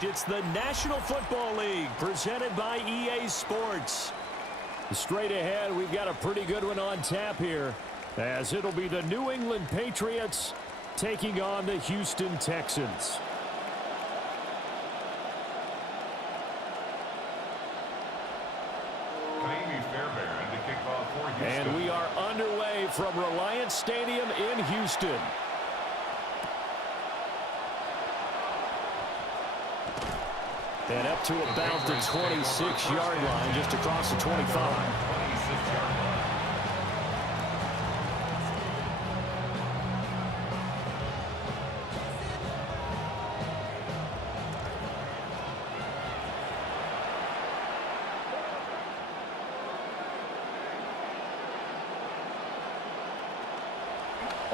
It's the National Football League presented by EA Sports. Straight ahead, we've got a pretty good one on tap here, as it'll be the New England Patriots taking on the Houston Texans. And we are underway from Reliance Stadium in Houston. And up to about the 26-yard line, just across the 25.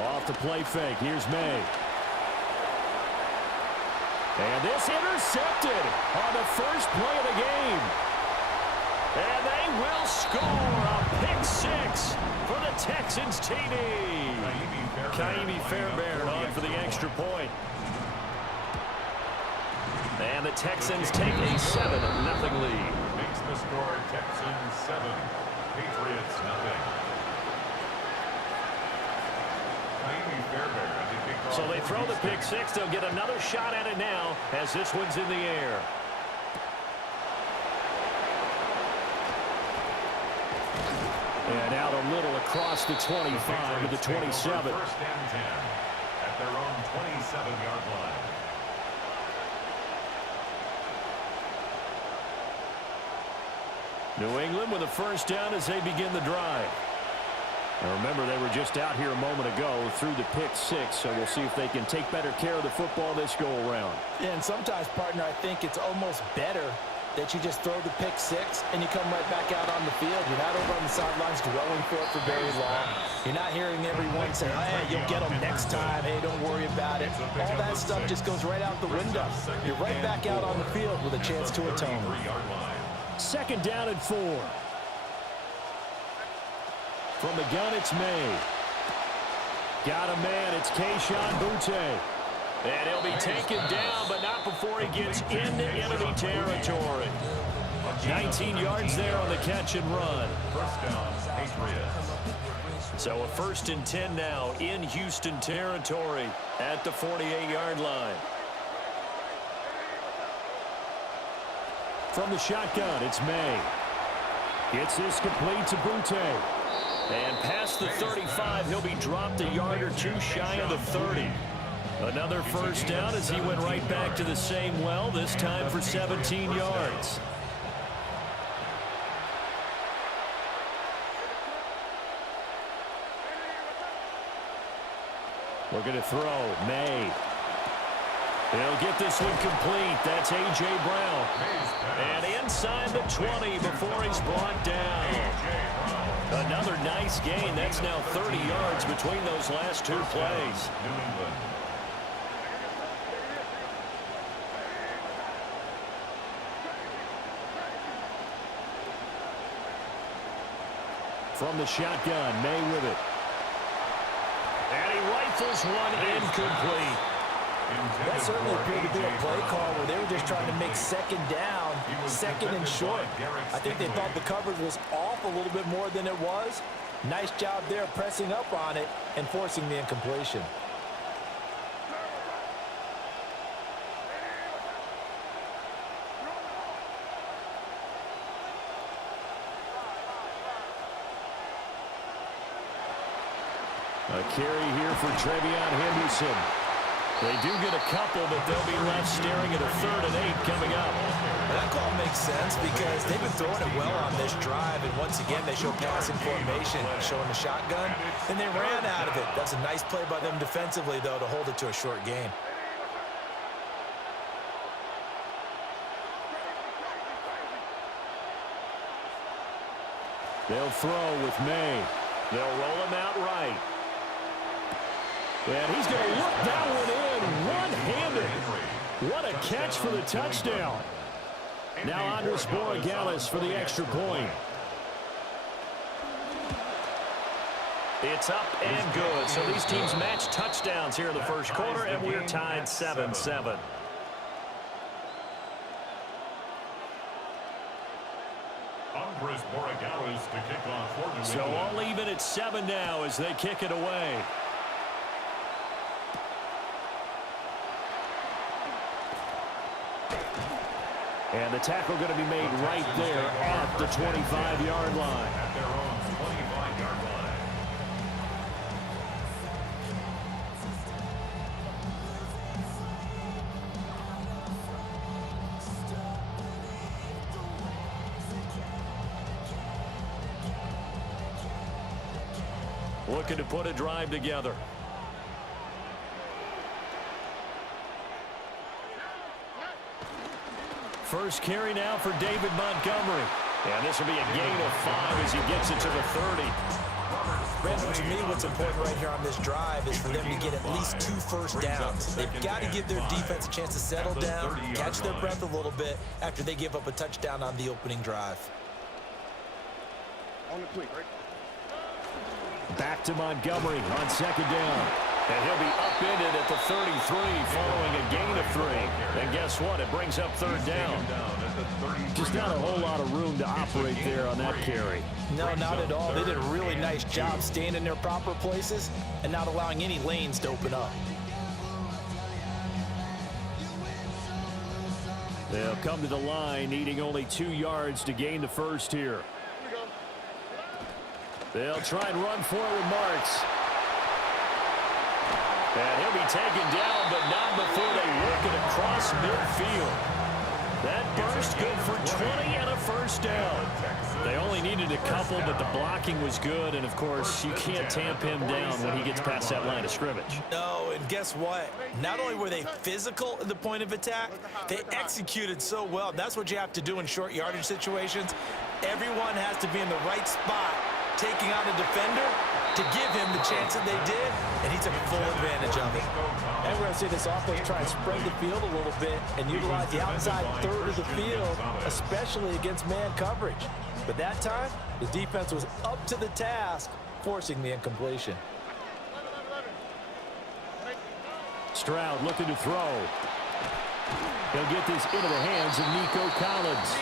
Off the play fake, here's May. And this intercepted on the first play of the game. And they will score a pick six for the Texans TD. Ka'imi Fairbairn on for the extra point. And the Texans take a 7-0 lead. Makes the score Texans 7, Patriots 0. So they throw the pick six. They'll get another shot at it now as this one's in the air. And out a little across the 25 to the 27. First and 10 at their own 27-yard line. New England with a first down as they begin the drive. And remember, they were just out here a moment ago through the pick six, so we'll see if they can take better care of the football this go-around. Yeah, and sometimes, partner, I think it's almost better that you just throw the pick six and you come right back out on the field. You're not over on the sidelines dwelling for it for very long. You're not hearing everyone say, hey, you'll get them next time. Hey, don't worry about it. All that stuff just goes right out the window. You're right back out on the field with a chance to atone. Second down and 4. From the gun, it's May. Got a man, it's Kayshon Boutte. And he'll be taken down, but not before he gets into enemy territory. 19 yards there on the catch and run. First down, Patriots. So a 1st and 10 now in Houston territory at the 48-yard line. From the shotgun, it's May. Gets this complete to Boutte. And past the 35, he'll be dropped a yard or two shy of the 30. Another first down as he went right back to the same well, this time for 17 yards. We're going to throw. May. He'll get this one complete. That's A.J. Brown. And inside the 20 before he's brought down. Another nice gain. That's now 30 yards between those last two plays. From the shotgun, May with it. And he rifles one incomplete. That certainly appeared to be a play call where they were just trying to make second down, second and short. I think they thought the coverage was off a little bit more than it was. Nice job there pressing up on it and forcing the incompletion. A carry here for Travion Henderson. They do get a couple, but they'll be left staring at a 3rd and 8 coming up. That call makes sense because they've been throwing it well on this drive, and once again they show passing formation, showing the shotgun, and they ran out of it. That's a nice play by them defensively, though, to hold it to a short gain. They'll throw with May. They'll roll him out right. And he's going to look that one in one-handed. What a catch for the touchdown. Now Andres Borregales for the extra point. It's up and good. So these teams match touchdowns here in the first quarter, and we're tied 7-7. Andres Borregales to kick off for New So England. all even at 7 now as they kick it away. And the tackle going to be made right there at the 25-yard line. At their own 25-yard line. Looking to put a drive together. First carry now for David Montgomery. And this will be a gain of 5 as he gets it to the 30. Brandon, to me, what's important right here on this drive is for them to get at least 2 first downs. They've got to give their defense a chance to settle down, catch their breath a little bit after they give up a touchdown on the opening drive. On the tweak, right? Back to Montgomery on second down. And he'll be upended at the 33 following a gain of 3. And guess what? It brings up third down. Just not a whole lot of room to operate there on that carry. No, not at all. They did a really nice job staying in their proper places and not allowing any lanes to open up. They'll come to the line needing only 2 yards to gain the first here. They'll try and run for it with Marks. And he'll be taken down, but not before they work it across midfield. That burst good for 20 and a first down. They only needed a couple, but the blocking was good. And, of course, you can't tamp him down when he gets past that line of scrimmage. No, and guess what? Not only were they physical at the point of attack, they executed so well. That's what you have to do in short yardage situations. Everyone has to be in the right spot, taking on a defender to give him the chance that they did, and he took full advantage of it. And we're going to see this offense try and spread the field a little bit and utilize the outside third of the field, especially against man coverage. But that time, the defense was up to the task, forcing the incompletion. Stroud looking to throw. He'll get this into the hands of Nico Collins.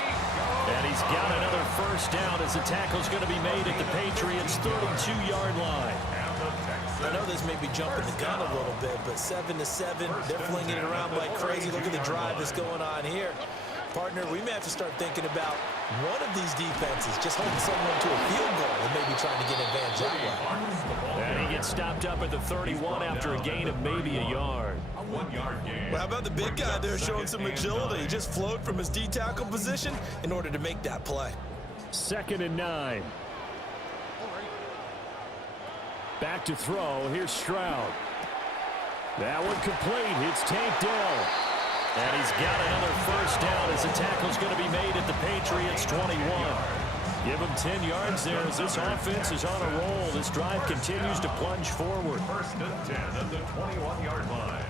And he's got another first down as the tackle's going to be made at the Patriots' 32-yard line. I know this may be jumping the gun a little bit, but 7-7, they're flinging it around like crazy. Look at the drive that's going on here. Partner, we may have to start thinking about one of these defenses just holding someone to a field goal and maybe trying to get advantage that way. And he gets stopped up at the 31 after a gain of maybe a yard. A 1-yard gain. Well, how about the big guy there showing some agility? He just flowed from his D-tackle position in order to make that play. 2nd and 9. Back to throw. Here's Stroud. That one complete. It's Tank Dell. And he's got another first down as the tackle's going to be made at the Patriots' 21. Give him 10 yards there as this offense is on a roll. This drive continues to plunge forward. 1st and 10 at the 21-yard line.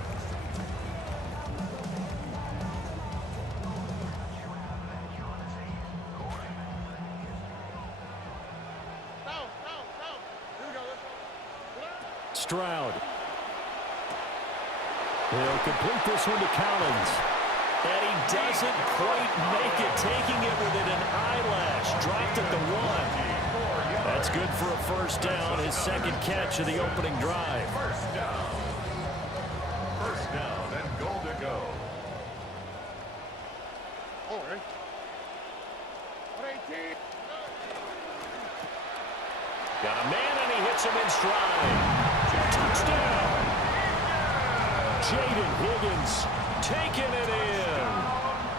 Stroud. He'll complete this one to Collins. And he doesn't quite make it, taking it within an eyelash. Dropped at the 1. That's good for a first down, his second catch of the opening drive. First down. First down and goal to go. Got a man and he hits him in stride. Touchdown. Jaden Higgins taking it in.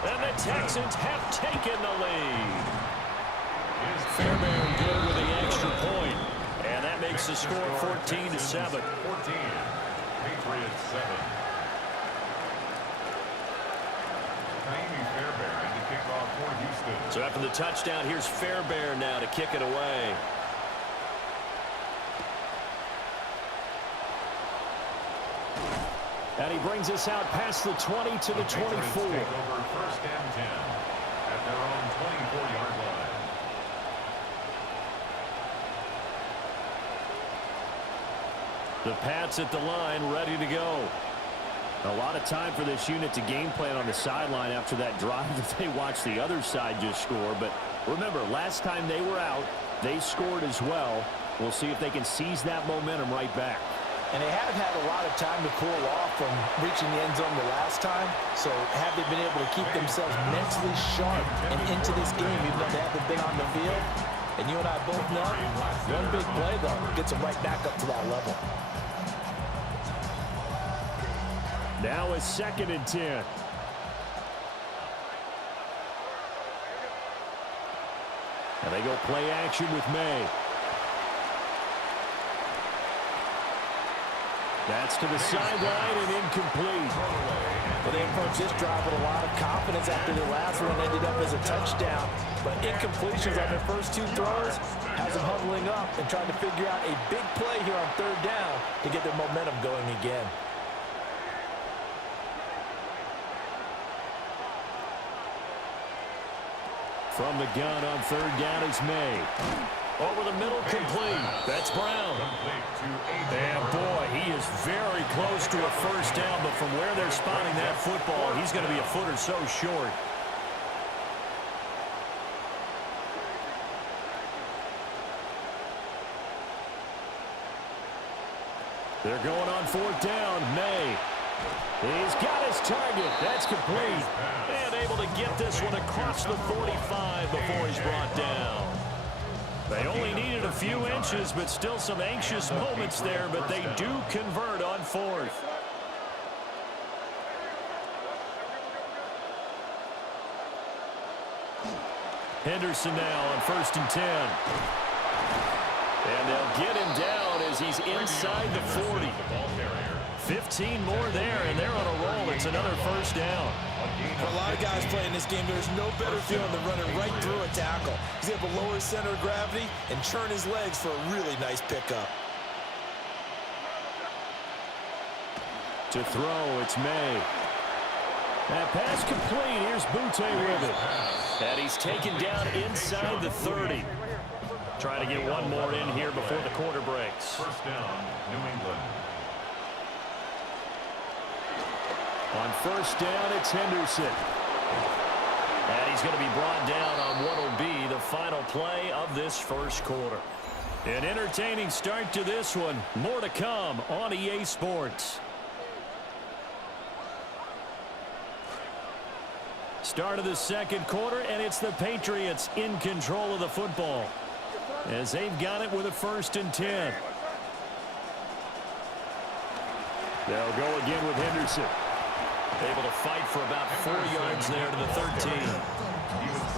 And the Texans have taken the lead. Fairbairn good with the extra point. And that makes the score 14-7. 14. Patriots 7. Naimi Fairbairn to kick off for Houston. So after the touchdown, here's Fairbairn now to kick it away. And he brings us out past the 20 to the 24. Take over 1st and 10 at their own 24-yard line. The Pats at the line, ready to go. A lot of time for this unit to game plan on the sideline after that drive that they watched the other side just score. But remember, last time they were out, they scored as well. We'll see if they can seize that momentum right back. And they have had a lot of time to cool off from reaching the end zone the last time. So have they been able to keep themselves mentally sharp and into this game, even though they haven't been on the field? And you and I both know, one big play, though, gets them right back up to that level. Now it's 2nd and 10. And they go play action with May. That's to the sideline and incomplete. Well, they approached this drive with a lot of confidence after the last one ended up as a touchdown. But incompletions on their first 2 throws has them huddling up and trying to figure out a big play here on 3rd down to get their momentum going again. From the gun on 3rd down is May. Over the middle, complete. That's Brown. And boy, he is very close to a first down, but from where they're spotting that football, he's going to be a foot or so short. They're going on 4th down. May. He's got his target. That's complete. And able to get this one across the 45 before he's brought down. They only needed a few inches, but still some anxious moments there, but they do convert on 4th. Henderson now on 1st and 10. And they'll get him down as he's inside the 40. 15 more there, and they're on a roll. It's another first down. For a lot of guys playing this game, there's no better feeling than running right through a tackle. He's able to lower his center of gravity and churn his legs for a really nice pickup. To throw, it's May. That pass complete. Here's Butte with it. And he's taken down inside the 30. Trying to get one more in here before the quarter breaks. First down, New England. On 1st down, it's Henderson. And he's going to be brought down on what will be the final play of this first quarter. An entertaining start to this one. More to come on EA Sports. Start of the 2nd quarter, and it's the Patriots in control of the football as they've got it with a 1st and 10. They'll go again with Henderson. Able to fight for about 4 yards there to the 13.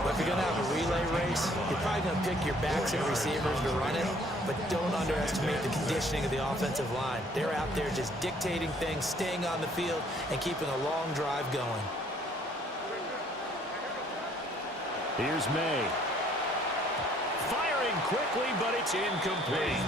But if you're going to have a relay race, you're probably going to pick your backs and receivers to run it, but don't underestimate the conditioning of the offensive line. They're out there just dictating things, staying on the field, and keeping a long drive going. Here's May. Firing quickly, but it's incomplete.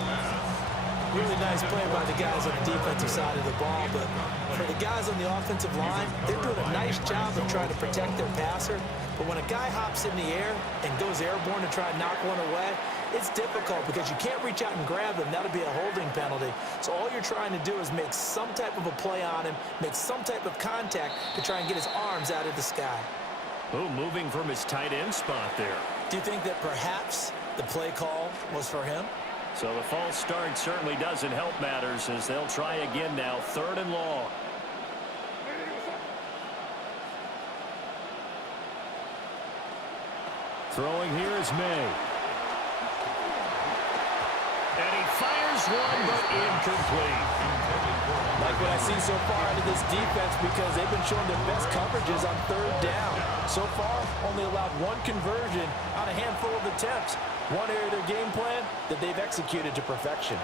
Really nice play by the guys on the defensive side of the ball, but for the guys on the offensive line, they're doing a nice job of trying to protect their passer. But when a guy hops in the air and goes airborne to try and knock one away, it's difficult because you can't reach out and grab him. That'll be a holding penalty. So all you're trying to do is make some type of a play on him, make some type of contact to try and get his arms out of the sky. Oh, moving from his tight end spot there. Do you think that perhaps the play call was for him? So the false start certainly doesn't help matters as they'll try again now, 3rd and long. Throwing here is May. And he fires one, but incomplete. Like what I see so far out of this defense because they've been showing their best coverages on 3rd down. So far, only allowed 1 conversion on a handful of attempts. One area of their game plan that they've executed to perfection.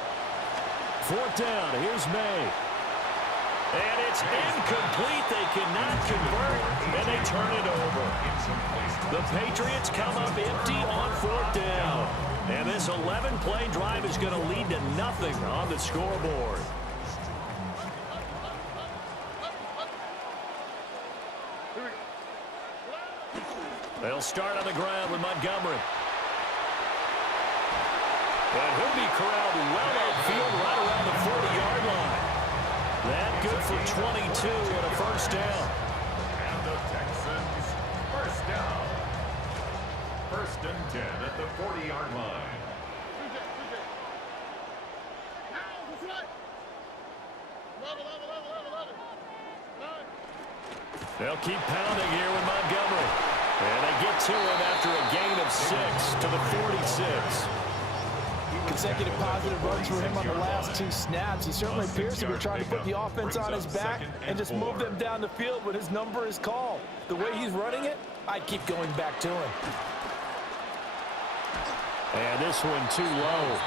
4th down, here's May. And it's incomplete. They cannot convert, and they turn it over. The Patriots come up empty on 4th down. And this 11-play drive is going to lead to nothing on the scoreboard. They'll start on the ground with Montgomery. And he'll be corralled well outfield right around the 40-yard line. That good for 22 and a first down. And the Texans, first down. 1st and 10 at the 40-yard line. They'll keep pounding here with Montgomery. And they get to him after a gain of 6 to the 46. Consecutive positive runs for him on the last 2 snaps. He certainly appears to be trying to put the offense on his back and just move them down the field when his number is called. The way he's running it, I'd keep going back to him. And this one too low.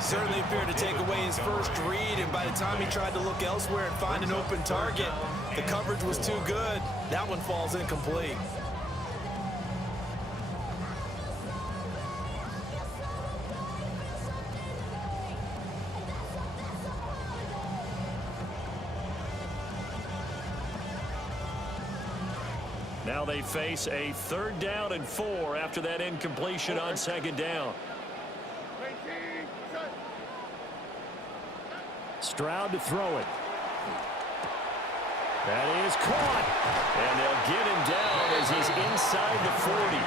Certainly appeared to take away his first read, and by the time he tried to look elsewhere and find an open target, the coverage was too good. That one falls incomplete. Now they face a 3rd down and 4 after that incompletion on 2nd down. Stroud to throw it. That is caught. And they'll get him down as he's inside the 40.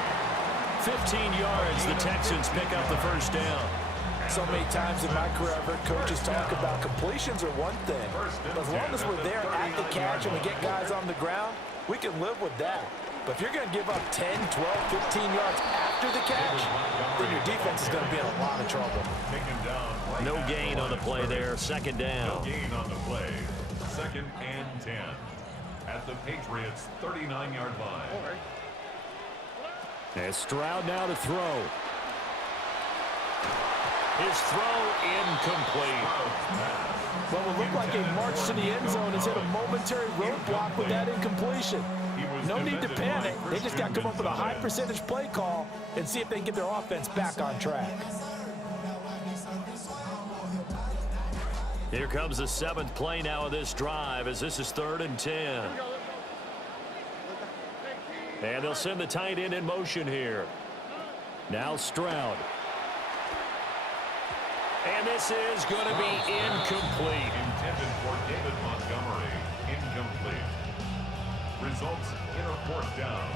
15 yards, the Texans pick up the first down. So many times in my career, I've heard coaches talk about completions are one thing. But as long as we're there at the catch and we get guys on the ground, we can live with that. But if you're going to give up 10, 12, 15 yards after the catch, then your defense is going to be in a lot of trouble. No gain on the play there. 2nd down. No gain on the play. 2nd and 10 at the Patriots' 39-yard line. And Stroud now to throw. His throw incomplete. Well, it looked like a march to the end zone has hit a momentary roadblock with that incompletion. No need to panic. They just got to come up with a high percentage play call and see if they can get their offense back on track. Here comes the 7th play now of this drive as this is 3rd and 10. And they'll send the tight end in motion here. Now Stroud. And this is going to be incomplete. Intended for David Montgomery. Incomplete. Results in a 4th down.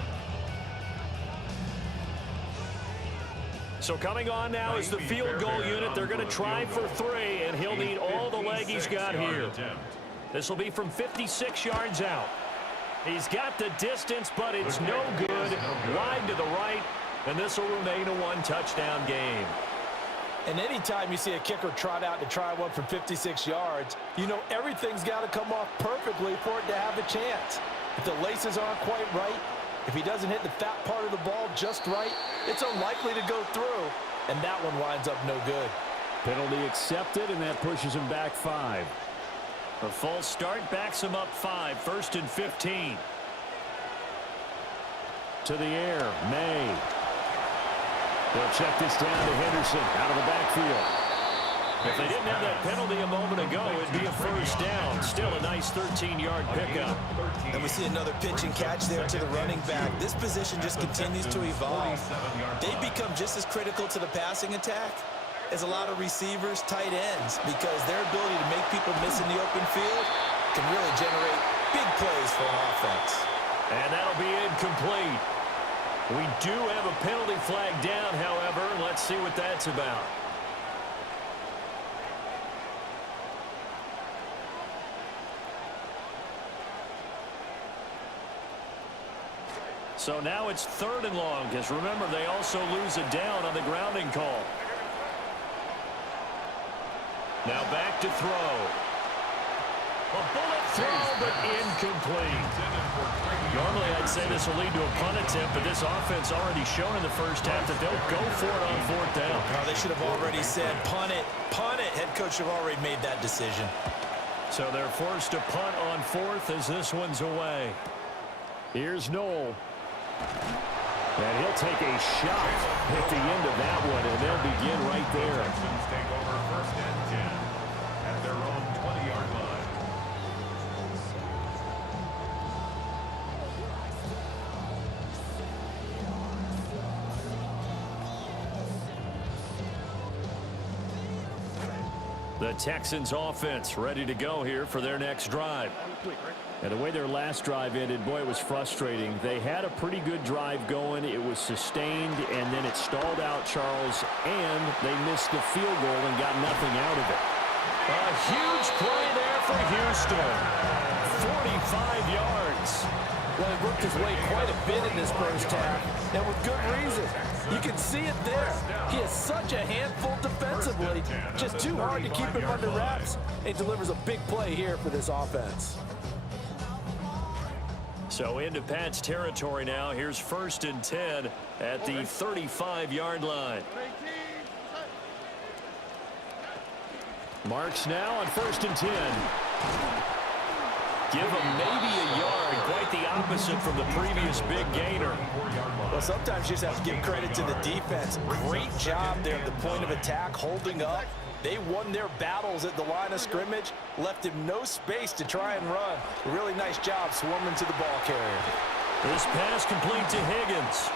So coming on now is the field goal unit. They're going to try for 3, and he'll need all the leg he's got here. This will be from 56 yards out. He's got the distance, but it's no good. Wide to the right, and this will remain a 1-touchdown game. And anytime you see a kicker trot out to try one from 56 yards, you know everything's got to come off perfectly for it to have a chance. If the laces aren't quite right, if he doesn't hit the fat part of the ball just right, it's unlikely to go through, and that one winds up no good. Penalty accepted, and that pushes him back 5. A false start backs him up 5, 1st and 15. To the air, May. They'll check this down to Henderson out of the backfield. If they didn't have that penalty a moment ago, it'd be a 1st down. Still a nice 13-yard pickup. And we see another pitch and catch there to the running back. This position just continues to evolve. They become just as critical to the passing attack as a lot of receivers, tight ends, because their ability to make people miss in the open field can really generate big plays for an offense. And that'll be incomplete. We do have a penalty flag down, however. Let's see what that's about. So now it's 3rd and long, because remember, they also lose a down on the grounding call. Now back to throw. A bullet throw, but incomplete. Normally, I'd say this will lead to a punt attempt, but this offense already shown in the first half that they'll go for it on 4th down. Oh, they should have already said, punt it, punt it. Head coach should have already made that decision. So they're forced to punt on 4th as this one's away. Here's Noel. And he'll take a shot at the end of that one, and they'll begin right there. Texans take over 1st and 10 at their own 20-yard line. The Texans offense ready to go here for their next drive. And the way their last drive ended, boy, it was frustrating. They had a pretty good drive going. It was sustained, and then it stalled out, Charles, and they missed the field goal and got nothing out of it. A huge play there for Houston. 45 yards. Well, he worked his way quite a bit in this first half, and with good reason. You can see it there. He is such a handful defensively. Just too hard to keep him under wraps. He delivers a big play here for this offense. So into Pat's territory now. Here's 1st and 10 at the 35-yard line. Marks now on 1st and 10. Give him maybe a yard. Quite the opposite from the previous big gainer. Well, sometimes you just have to give credit to the defense. Great job there at the point of attack, holding up. They won their battles at the line of scrimmage, left him no space to try and run. Really nice job swarming to the ball carrier. This pass complete to Higgins.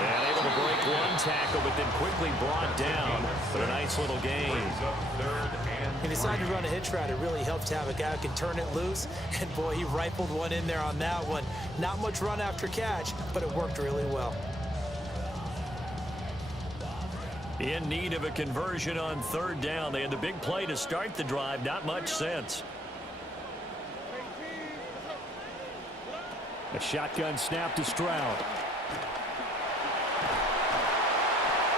And able to break one tackle, but then quickly brought down for a nice little gain. He decided to run a hitch route. It really helped to have a guy who can turn it loose. And, boy, he rifled one in there on that one. Not much run after catch, but it worked really well. In need of a conversion on 3rd down. They had the big play to start the drive. Not much sense. A shotgun snap to Stroud.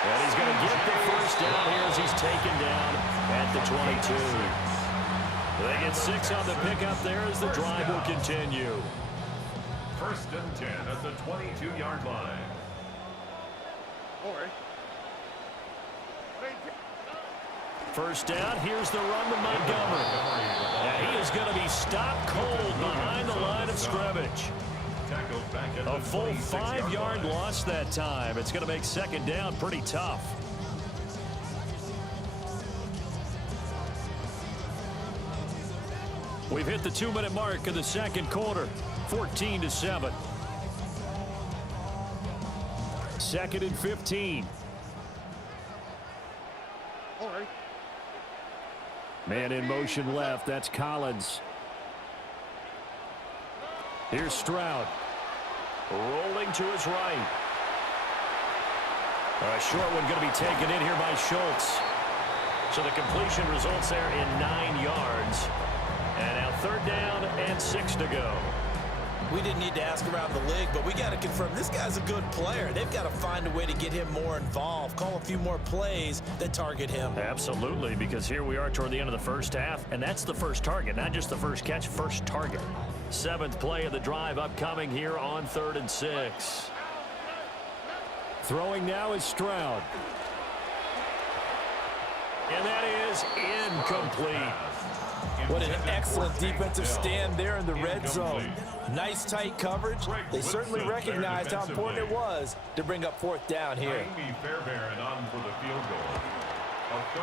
And he's going to get the 1st down here as he's taken down at the 22. They get 6 on the pickup there as the drive will continue. 1st and 10 at the 22-yard line. First down, here's the run to Montgomery. And he is going to be stopped cold behind the line of scrimmage. A full 5-yard loss that time. It's going to make 2nd down pretty tough. We've hit the 2-minute mark of the 2nd quarter. 14-7. 2nd and 15. Man in motion left. That's Collins. Here's Stroud. Rolling to his right. A short one going to be taken in here by Schultz. So the completion results there in 9 yards. And now 3rd down and 6 to go. We didn't need to ask around the league, but we got to confirm this guy's a good player. They've got to find a way to get him more involved, call a few more plays that target him. Absolutely, because here we are toward the end of the first half, and that's the first target, not just the first catch, first target. 7th play of the drive upcoming here on 3rd and 6. Throwing now is Stroud. And that is incomplete. What an excellent defensive stand there in the red zone. Nice tight coverage. They certainly recognized how important it was to bring up 4th down here.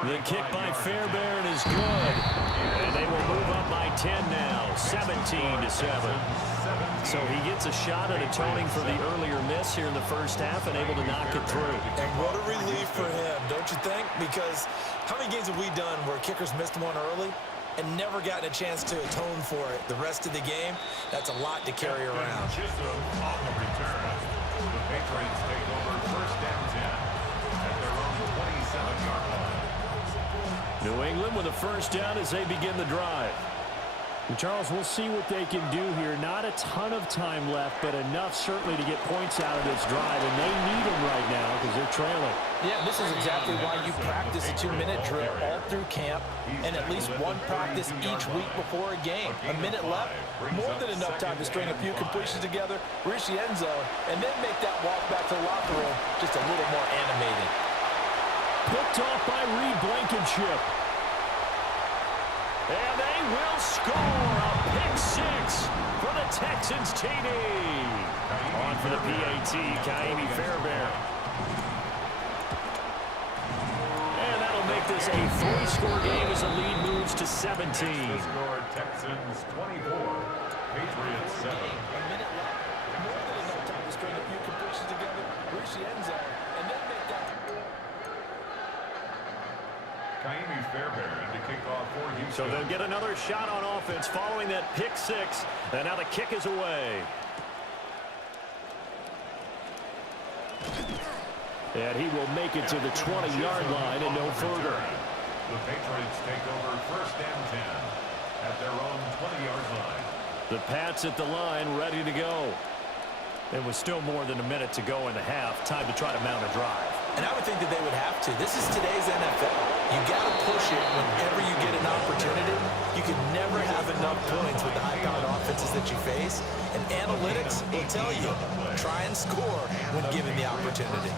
The kick by Fairbairn is good. And they will move up by 10 now, 17-7. So he gets a shot at atoning for the earlier miss here in the first half and able to knock it through. And what a relief for him, don't you think? Because how many games have we done where kickers missed one early and never gotten a chance to atone for it the rest of the game? That's a lot to carry around. Chisholm on the return. The Patriots take over 1st and 10 at their own 27-yard line. New England with a 1st down as they begin the drive. And Charles, we'll see what they can do here. Not a ton of time left, but enough certainly to get points out of this drive, and they need them right now because they're trailing. Yeah, this is exactly why you practice a 2-minute drill all through camp and at least one practice each week before a game. A minute left, more than enough time to string a few completions together, reach the end zone, and then make that walk back to the locker room just a little more animated. Picked off by Reed Blankenship. And they will score a pick 6 for the Texans TD. On for the PAT, Ka'imi Fairbairn. And that'll make this a 3-score game as the lead moves to 17. Score Texans 24, Patriots 7. A minute left, more than enough time to string a few completions together, reach the end zone, and then make that. Kaimi Fairbairn to kick off for Houston. So they'll get another shot on offense following that pick six. And now the kick is away. And he will make it to the 20-yard line and no further. The Patriots take over first and 10 at their own 20-yard line. The Pats at the line, ready to go. It was still more than a minute to go in the half. Time to try to mount a drive. And I would think that they would have to. This is today's NFL. You got to push it whenever you get an opportunity. You can never have enough points with the high-powered offenses that you face. And analytics will tell you, try and score when given the opportunity.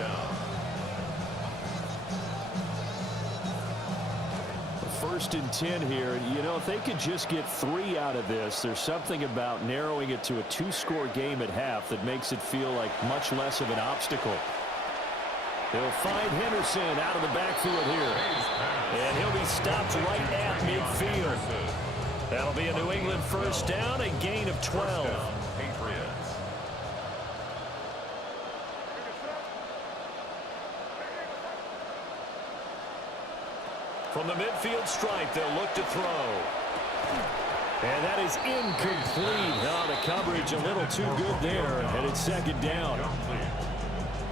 First and 10 here. You know, if they could just get 3 out of this, there's something about narrowing it to a 2-score game at half that makes it feel like much less of an obstacle. They'll find Henderson out of the backfield here. And he'll be stopped right at midfield. That'll be a New England first down, a gain of 12. Patriots. From the midfield stripe, they'll look to throw. And that is incomplete. Oh, the coverage a little too good there, and it's second down.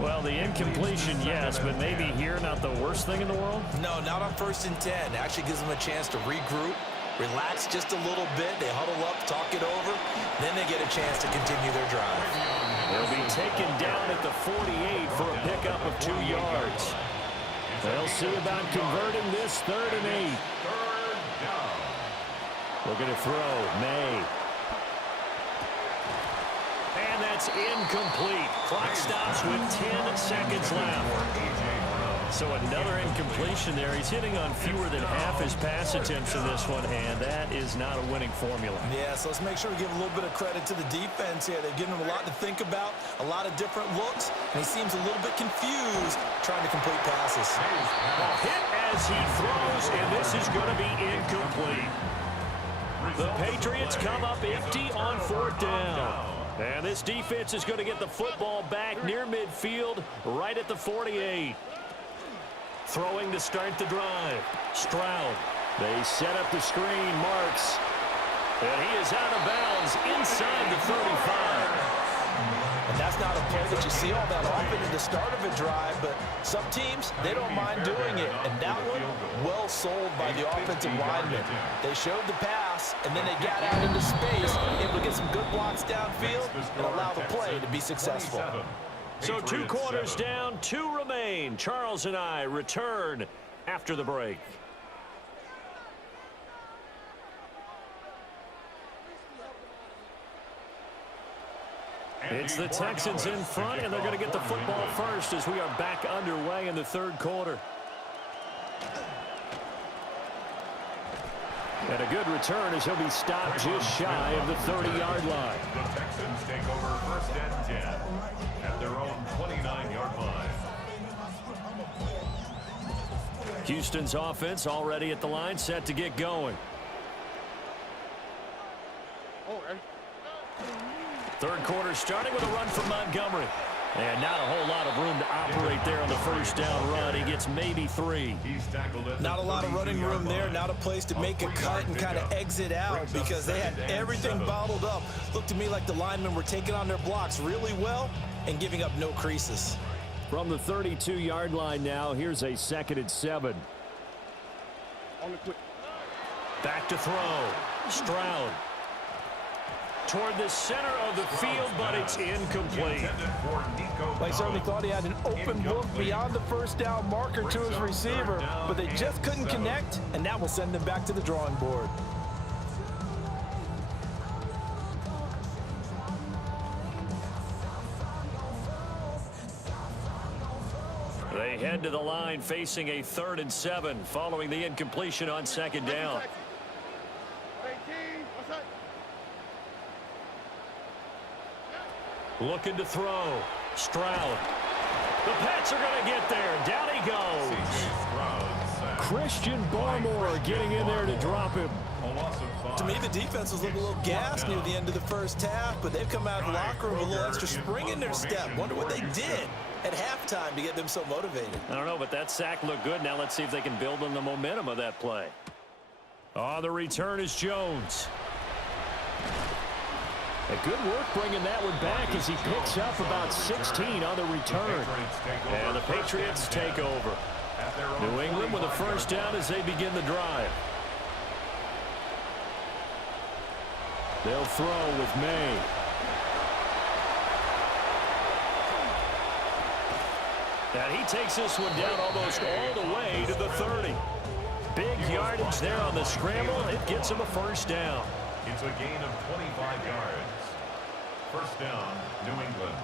Well, the incompletion, yes, but maybe here not the worst thing in the world? No, not on first and 10. It actually gives them a chance to regroup, relax just a little bit. They huddle up, talk it over. Then they get a chance to continue their drive. They'll be taken down at the 48 for a pickup of 2 yards. They'll see about converting this 3rd and 8. Third down. Looking to throw. May. And that's incomplete. Clock stops with 10 seconds left. So another incompletion there. He's hitting on fewer than half his pass attempts in this one, and that is not a winning formula. Yeah, so let's make sure we give a little bit of credit to the defense here. They've given him a lot to think about, a lot of different looks, and he seems a little bit confused trying to complete passes. Well, hit as he throws, and this is going to be incomplete. The Patriots come up empty on 4th down. And this defense is going to get the football back near midfield, right at the 48. Throwing to start the drive. Stroud. They set up the screen. Marks. And he is out of bounds inside the 35. And that's not a play that you see all that often in the start of a drive, but some teams, they don't mind doing it. And that one, well sold by the offensive lineman. They showed the pass, and then they got out into space, able to get some good blocks downfield and allow the play to be successful. So 2 quarters down, 2 remain. Charles and I return after the break. It's the Texans in front, and they're going to get the football first as we are back underway in the 3rd quarter. And a good return as he'll be stopped just shy of the 30-yard line. The Texans take over first and 10 at their own 29-yard line. Houston's offense already at the line, set to get going. 3rd quarter starting with a run from Montgomery. And not a whole lot of room to operate there on the first down run. He gets maybe 3. Not a lot of running room there. Not a place to make a cut and kind of exit out because they had everything bottled up. Looked to me like the linemen were taking on their blocks really well and giving up no creases. From the 32-yard line now, here's a 2nd and 7. Back to throw. Stroud. Toward the center of the field, but it's incomplete. They certainly thought he had an open book beyond the first down marker to his receiver, but they just couldn't connect, and that will send them back to the drawing board. They head to the line facing a 3rd and 7 following the incompletion on 2nd down. Looking to throw. Stroud. The Pats are going to get there. Down he goes. Christian Barmore getting in there to drop him. A loss of 5. To me, the defense was looking a little gassed near the end of the first half, but they've come out of the locker room with a little extra spring in their step. Wonder what they did at halftime to get them so motivated. I don't know, but that sack looked good. Now let's see if they can build on the momentum of that play. On the return is Jones. A good work bringing that one back as he picks up about 16 on the return. And the Patriots take over. New England with a first down as they begin the drive. They'll throw with May. And he takes this one down almost all the way to the 30. Big yardage there on the scramble. It gets him a first down. It's a gain of 25 yards. First down, New England.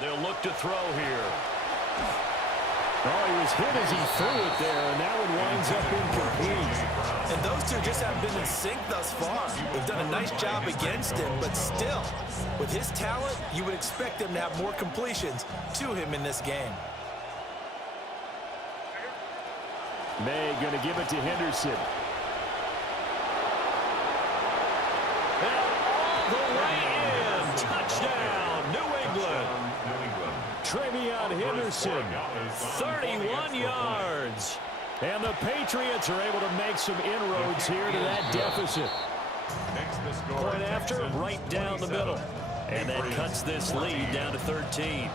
They'll look to throw here. Oh, he was hit as he threw it there, and that one winds up incomplete. And those two just haven't been in sync thus far. They've done a nice job against him, but still, with his talent, you would expect him to have more completions to him in this game. May going to give it to Henderson. And all the way in. Touchdown, New England. Trevion Henderson, 31 yards. And the Patriots are able to make some inroads here to that deficit. Point after, right down the middle. And that cuts this lead down to 13.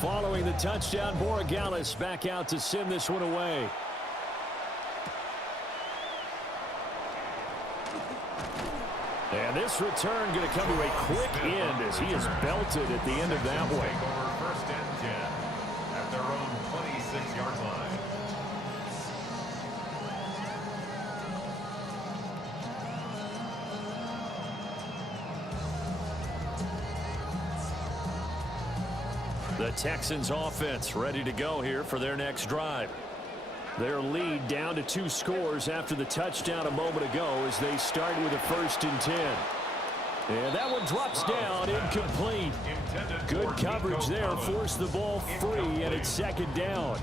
Following the touchdown, Borregales back out to send this one away. And this return going to come to a quick end as he is belted at the end of that one. First and 10 at their own 26-yard line. The Texans offense ready to go here for their next drive. Their lead down to 2 scores after the touchdown a moment ago as they start with a 1st and 10. And that one drops down, incomplete. Good coverage there, forced the ball free, and it's 2nd down.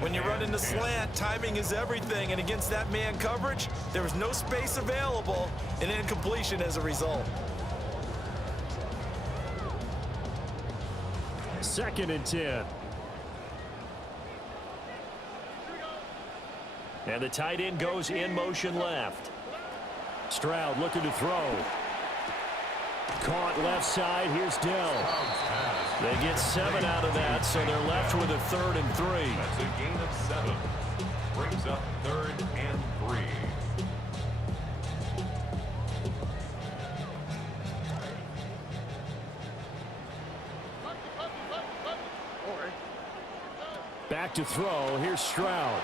When you run in the slant, timing is everything, and against that man coverage, there was no space available, and incompletion as a result. 2nd and 10. And the tight end goes in motion left. Stroud looking to throw. Caught left side. Here's Dell. They get 7 out of that, so they're left with a 3rd and 3. That's a gain of 7. Brings up 3rd and 3. Back to throw. Here's Stroud.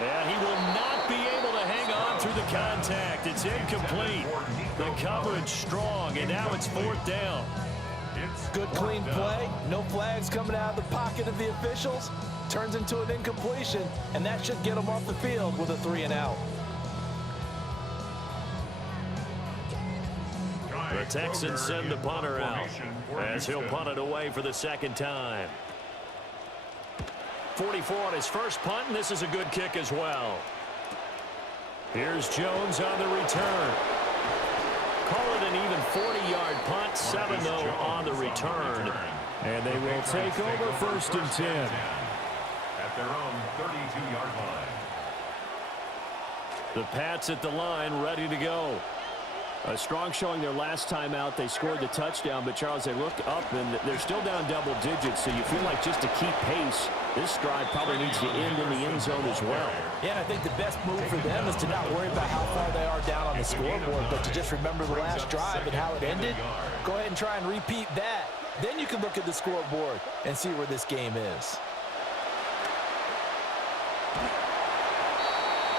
And he will not be able to hang on through the contact. It's incomplete. The coverage strong, and now it's 4th down. Good clean play. No flags coming out of the pocket of the officials. Turns into an incompletion, and that should get them off the field with a 3 and out. The Texans send the punter out as he'll punt it away for the 2nd time. 44 on his first punt, and this is a good kick as well. Here's Jones on the return. Call it an even 40-yard punt, 7 though on the return. And they will take over 1st and 10. At their own 32-yard line. The Pats at the line, ready to go. A strong showing their last time out. They scored the touchdown, but Charles, they look up and they're still down double digits, so you feel like just to keep pace, this drive probably needs to end in the end zone as well. Yeah, and I think the best move for them is to not worry about how far they are down on the scoreboard, but to just remember the last drive and how it ended. Go ahead and try and repeat that. Then you can look at the scoreboard and see where this game is.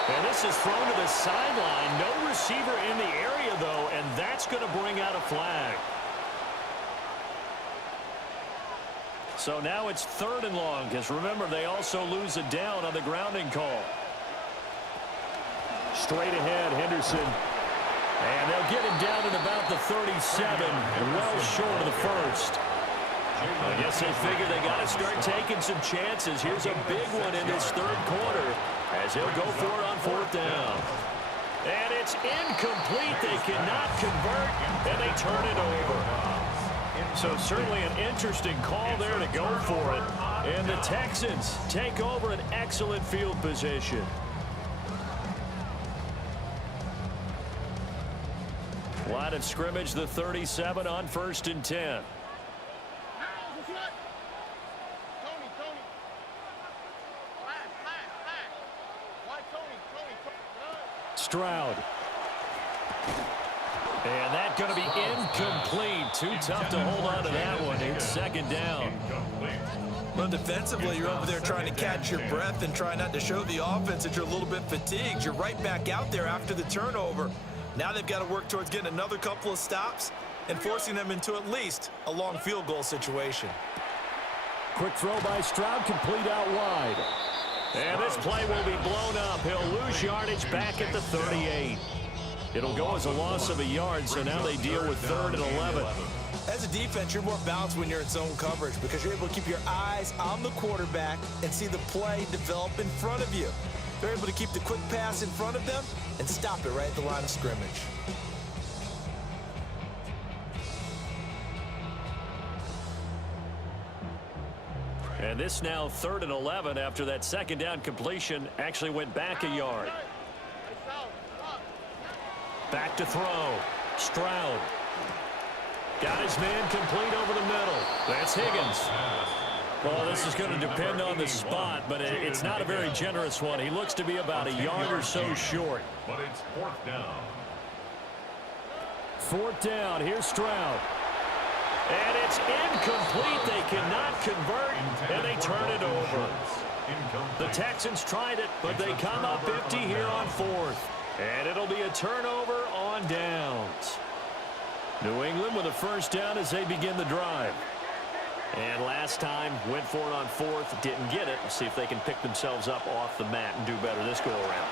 And this is thrown to the sideline. No receiver in the area, though, and that's going to bring out a flag. So now it's 3rd and long, because remember, they also lose a down on the grounding call. Straight ahead, Henderson. And they'll get him down at about the 37, well short of the first. I guess they figure they got to start taking some chances. Here's a big one in this 3rd quarter as he'll go for it on 4th down. And it's incomplete. They cannot convert, and they turn it over. So certainly an interesting call there to go for it. And the Texans take over an excellent field position. Line of scrimmage, the 37 on 1st and 10. Stroud. And that's going to be incomplete. Too tough to hold on to that one. It's 2nd down. Well, defensively, you're over there trying to catch your breath and try not to show the offense that you're a little bit fatigued. You're right back out there after the turnover. Now they've got to work towards getting another couple of stops and forcing them into at least a long field goal situation. Quick throw by Stroud, complete out wide. And this play will be blown up. He'll lose yardage back at the 38. It'll go as a loss of a yard, so now they deal with 3rd and 11. As a defense, you're more balanced when you're in zone coverage because you're able to keep your eyes on the quarterback and see the play develop in front of you. They're able to keep the quick pass in front of them and stop it right at the line of scrimmage. And this now 3rd and 11 after that 2nd down completion actually went back a yard. Back to throw. Stroud. Got his man complete over the middle. That's Higgins. Well, this is going to depend on the spot, but it's not a very generous one. He looks to be about a yard or so short. But it's 4th down. 4th down. Here's Stroud. And it's incomplete. They cannot convert, and they turn it over. The Texans tried it, but they come up empty here on 4th. And it'll be a turnover on downs. New England with a 1st down as they begin the drive. And last time, went for it on 4th, didn't get it. See if they can pick themselves up off the mat and do better this go-around.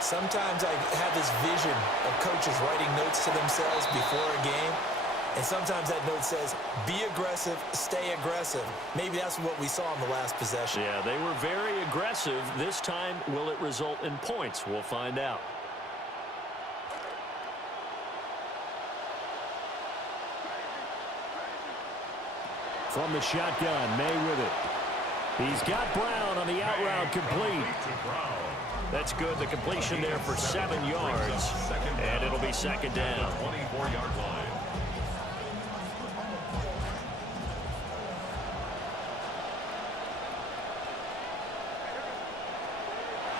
Sometimes I have this vision of coaches writing notes to themselves before a game. And sometimes that note says, be aggressive, stay aggressive. Maybe that's what we saw in the last possession. Yeah, they were very aggressive. This time, will it result in points? We'll find out. From the shotgun, May with it. He's got Brown on the out route complete. That's good. The completion there for 7 yards. And it'll be 2nd down. 24-yard line.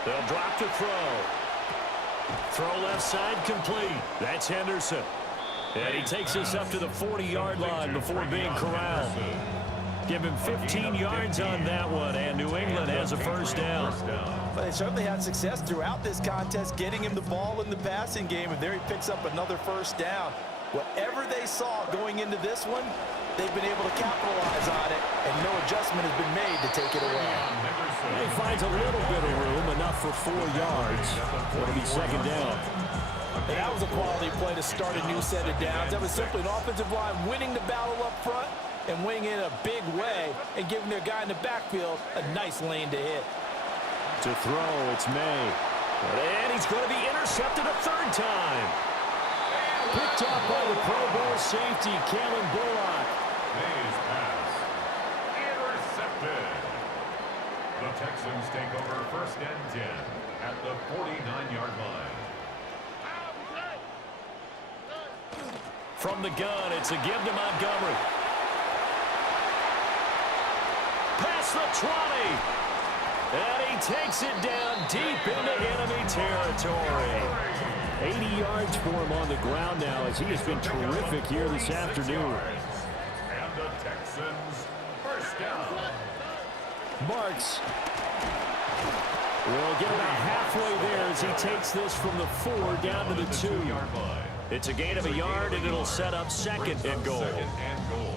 They'll drop to throw. Throw left side complete. That's Henderson. And he takes us up to the 40-yard line before being corralled. Give him 15 yards on that one, and New England has a 1st down. But they certainly had success throughout this contest, getting him the ball in the passing game, and there he picks up another 1st down. Whatever they saw going into this one, they've been able to capitalize on it, and no adjustment has been made to take it away. He finds a little bit of room, enough for 4 yards. It'll be 2nd down. And that was a quality play to start a new set of downs. That was simply an offensive line winning the battle up front and winning in a big way and giving their guy in the backfield a nice lane to hit. To throw, it's May. And he's going to be intercepted a 3rd time. Picked up by the Pro Bowl safety, Kalen Bullock. May's pass. Intercepted. The Texans take over 1st and 10 at the 49-yard line. From the gun, it's a give to Montgomery. Past the 20. And he takes it down deep into enemy territory. 80 yards for him on the ground now as he has been terrific here this afternoon. And the Texans 1st down. Marks. We'll get about halfway there as he takes this from the 4 down to the 2. It's a gain of a yard, and it'll set up second and goal.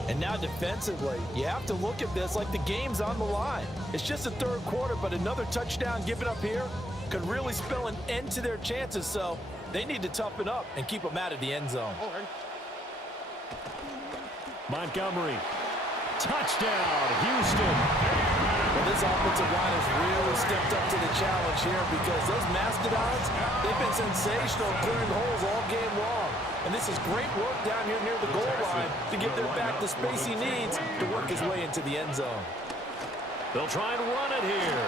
And now defensively, you have to look at this like the game's on the line. It's just the third quarter, but another touchdown given up here could really spell an end to their chances, so they need to toughen up and keep them out of the end zone. Montgomery. Touchdown, Houston. Well, this offensive line has really stepped up to the challenge here because those Mastodons, they've been sensational clearing holes all game long. And this is great work down here near the goal line to give their back the space he needs to work his way into the end zone. They'll try and run it here.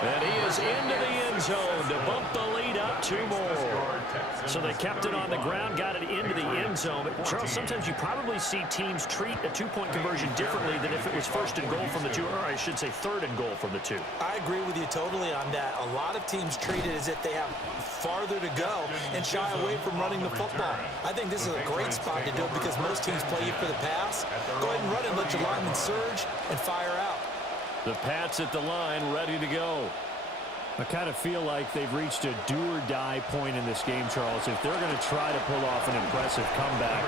And he is into the end zone to bump the lead up 2 more. So they kept it on the ground, got it into the end zone. But, Charles, sometimes you probably see teams treat a 2-point conversion differently than if it was first and goal from the 2, or I should say third and goal from the 2. I agree with you totally on that. A lot of teams treat it as if they have farther to go and shy away from running the football. I think this is a great spot to do it because most teams play you for the pass. Go ahead and run it, let your linemen surge, and fire out. The Pats at the line, ready to go. I kind of feel like they've reached a do-or-die point in this game, Charles. If they're going to try to pull off an impressive comeback,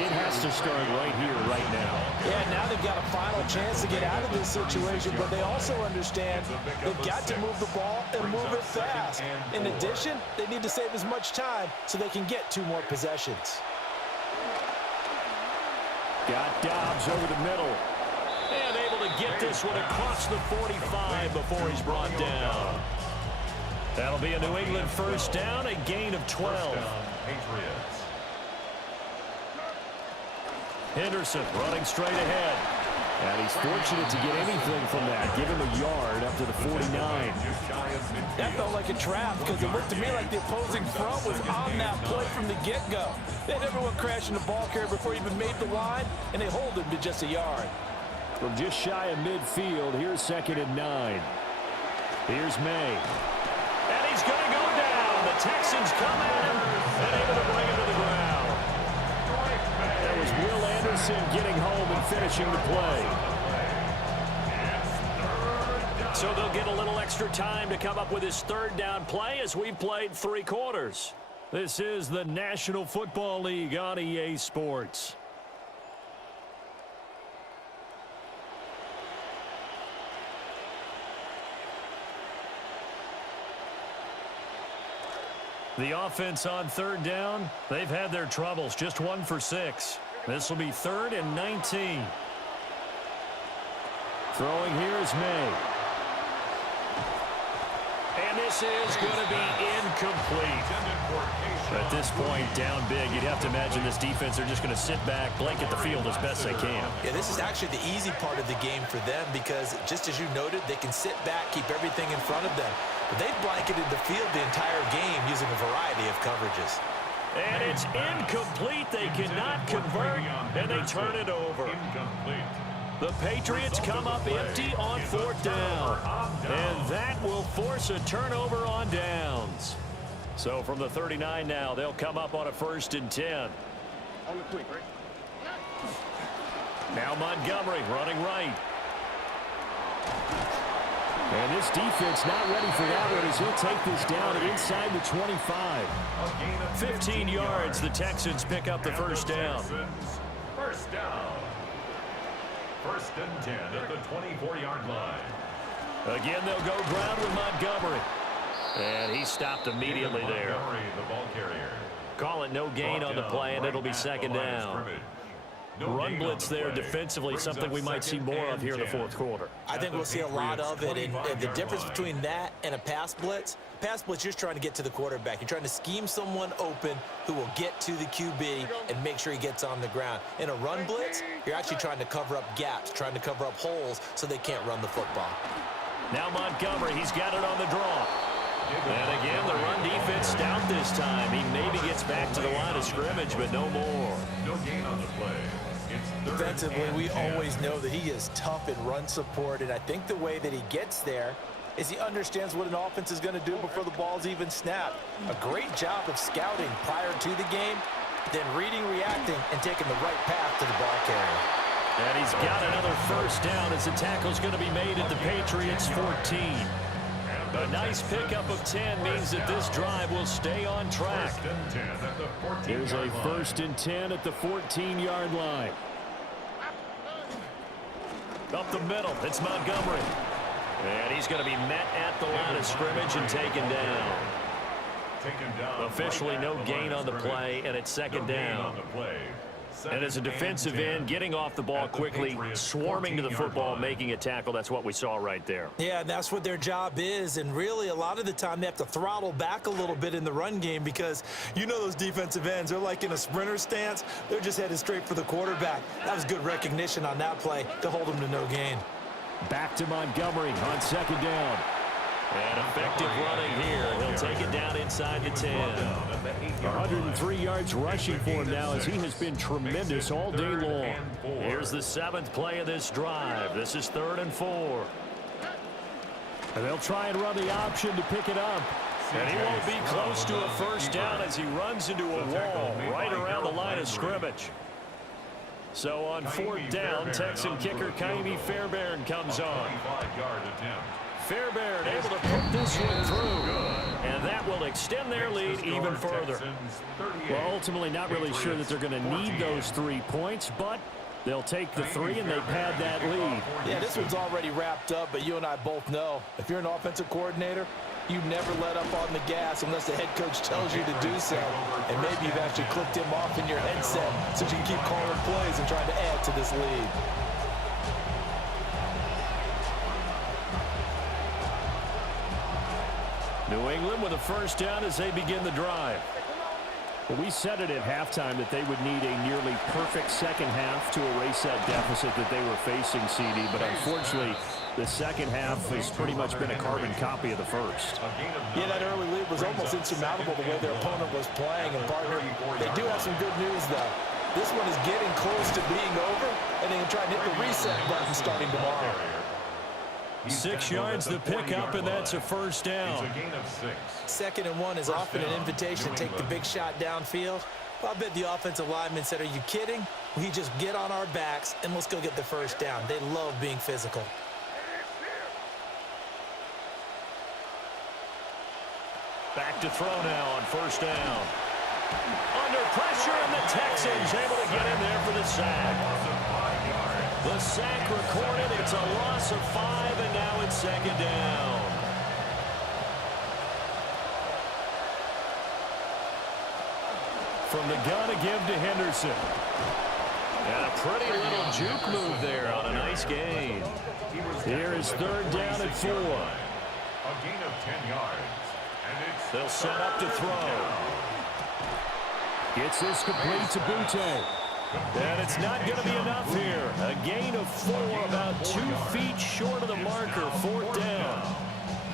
it has to start right here, right now. Yeah, now they've got a final chance to get out of this situation, but they also understand they've got to move the ball and move it fast. In addition, they need to save as much time so they can get 2 more possessions. Got Dobbs over the middle. And able to get this one across the 45 before he's brought down. That'll be a New England first down, a gain of 12. Henderson running straight ahead. And he's fortunate to get anything from that. Give him a yard up to the 49. That felt like a trap because it looked to me like the opposing front was on that play from the get-go. They had everyone crashing the ball carrier before he even made the line, and they hold him to just a yard. From just shy of midfield, here's 2nd and 9. Here's May. And he's going to go down. The Texans come at him and able to bring him to the ground. That was Will Anderson getting home and finishing the play. So they'll get a little extra time to come up with his 3rd down play as we've played 3 quarters. This is the National Football League on EA Sports. The offense on 3rd down, they've had their troubles, just 1 for 6. This will be 3rd and 19. Throwing here is May. And this is going to be incomplete. At this point, down big, you'd have to imagine this defense are just going to sit back, blanket the field as best they can. Yeah, this is actually the easy part of the game for them because, just as you noted, they can sit back, keep everything in front of them. But they've blanketed the field the entire game using a variety of coverages. And it's incomplete. They cannot convert, and they turn it over. The Patriots come up empty on 4th down. And that will force a turnover on downs. So from the 39 now, they'll come up on a 1st and 10. Now Montgomery running right. And this defense not ready for that one as he'll take this down inside the 25. 15 yards, the Texans pick up the 1st down. First down. 1st and 10 at the 24-yard line. Again, they'll go ground with Montgomery. And he stopped immediately there. The ball carrier. Call it no gain on the play, and it'll be 2nd down. Run blitz there defensively, something we might see more of here in the 4th quarter. I think we'll see a lot of it, and the difference between that and a pass blitz, you're just trying to get to the quarterback. You're trying to scheme someone open who will get to the QB and make sure he gets on the ground. In a run blitz, you're actually trying to cover up gaps, trying to cover up holes so they can't run the football. Now Montgomery, he's got it on the draw. And again, the run defense stout this time. He maybe gets back to the line of scrimmage, but no more. No gain on the play. Defensively, we always know that he is tough in run support, and I think the way that he gets there is he understands what an offense is going to do before the ball's even snapped. A great job of scouting prior to the game, then reading, reacting, and taking the right path to the ball carrier. And he's got another 1st down as the tackle's going to be made at the Patriots 14. A nice pickup of 10 means that this drive will stay on track. First and 10 at the 14-yard Here's a line. first and 10 at the 14-yard line. Up the middle, it's Montgomery. And he's going to be met at the line of scrimmage and taken down. Taken down Officially right no at the gain line on the of play, and it's second No gain down. on the play. And as a defensive end, getting off the ball quickly, swarming to the football, making a tackle, that's what we saw right there. Yeah, and that's what their job is, and really a lot of the time they have to throttle back a little bit in the run game because you know those defensive ends, they're like in a sprinter stance. They're just headed straight for the quarterback. That was good recognition on that play to hold them to no gain. Back to Montgomery on second down. And effective running here. He'll take it down inside the 10. 103 yards rushing for him now as he has been tremendous all day long. Here's the 7th play of this drive. This is 3rd and 4. And they'll try and run the option to pick it up. And he won't be close to a first down as he runs into a wall right around the line of scrimmage. So on 4th down, Texan kicker Ka'imi Fairbairn comes on. 25-yard attempt. Fairbairn able to put this one through, and that will extend their lead even further. Well, ultimately not really sure that they're going to need those 3 points, but they'll take the 3 and they pad that lead. Yeah, this one's already wrapped up, but you and I both know if you're an offensive coordinator, you never let up on the gas unless the head coach tells you to do so. And maybe you've actually clicked him off in your headset so you can keep calling plays and trying to add to this lead. New England with a first down as they begin the drive. Well, we said it at halftime that they would need a nearly perfect second half to erase that deficit that they were facing, CD, but unfortunately, the second half has pretty much been a carbon copy of the first. Yeah, that early lead was almost insurmountable the way their opponent was playing. And, partner, they do have some good news, though. This one is getting close to being over, and they can try and hit the reset button starting tomorrow. 6 yards the pickup, and that's a first down. It's a gain of 6. 2nd and 1 is often an invitation to take the big shot downfield. I bet the offensive lineman said, are you kidding? We just get on our backs and let's go get the first down. They love being physical. Back to throw now on first down. Under pressure, and the Texans able to get in there for the sack. The sack recorded. It's a loss of 5, and now it's second down. From the gun to give to Henderson. And a pretty little juke move there on a nice gain. Here is 3rd down and 4. A gain of 10 yards. And it's They'll set up to throw. Gets this complete to Butte. And it's not going to be enough here. A gain of 4, about 2 feet short of the marker, 4th down.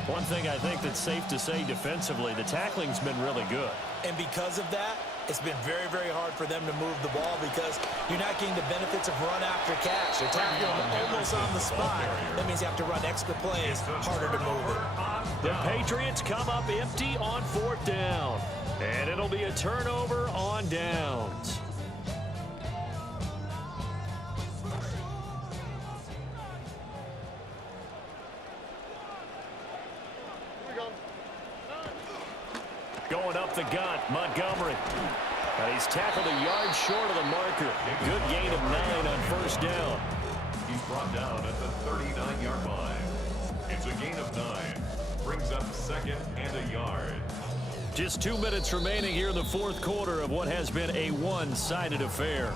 One thing I think that's safe to say defensively, the tackling's been really good. And because of that, it's been very, very hard for them to move the ball because you're not getting the benefits of run after catch. They're tackling almost on the spot. That means you have to run extra plays, harder to move it. The Patriots come up empty on 4th down. And it'll be a turnover on downs. Going up the gut, Montgomery. He's tackled a yard short of the marker. Good gain of 9 on first down. He's brought down at the 39-yard line. It's a gain of 9. Brings up 2nd and a yard. Just 2 minutes remaining here in the 4th quarter of what has been a one-sided affair.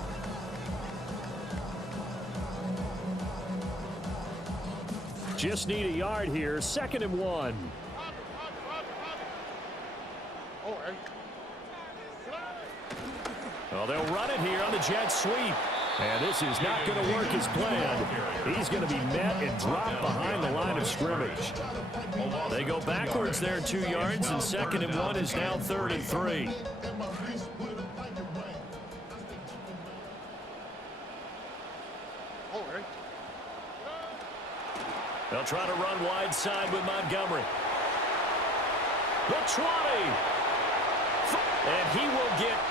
Just need a yard here, 2nd and 1. Well, they'll run it here on the jet sweep. And this is not going to work as planned. He's going to be met and dropped behind the line of scrimmage. They go backwards there 2 yards, and 2nd and 1 is now 3rd and 3. They'll try to run wide side with Montgomery. The 20. And he will get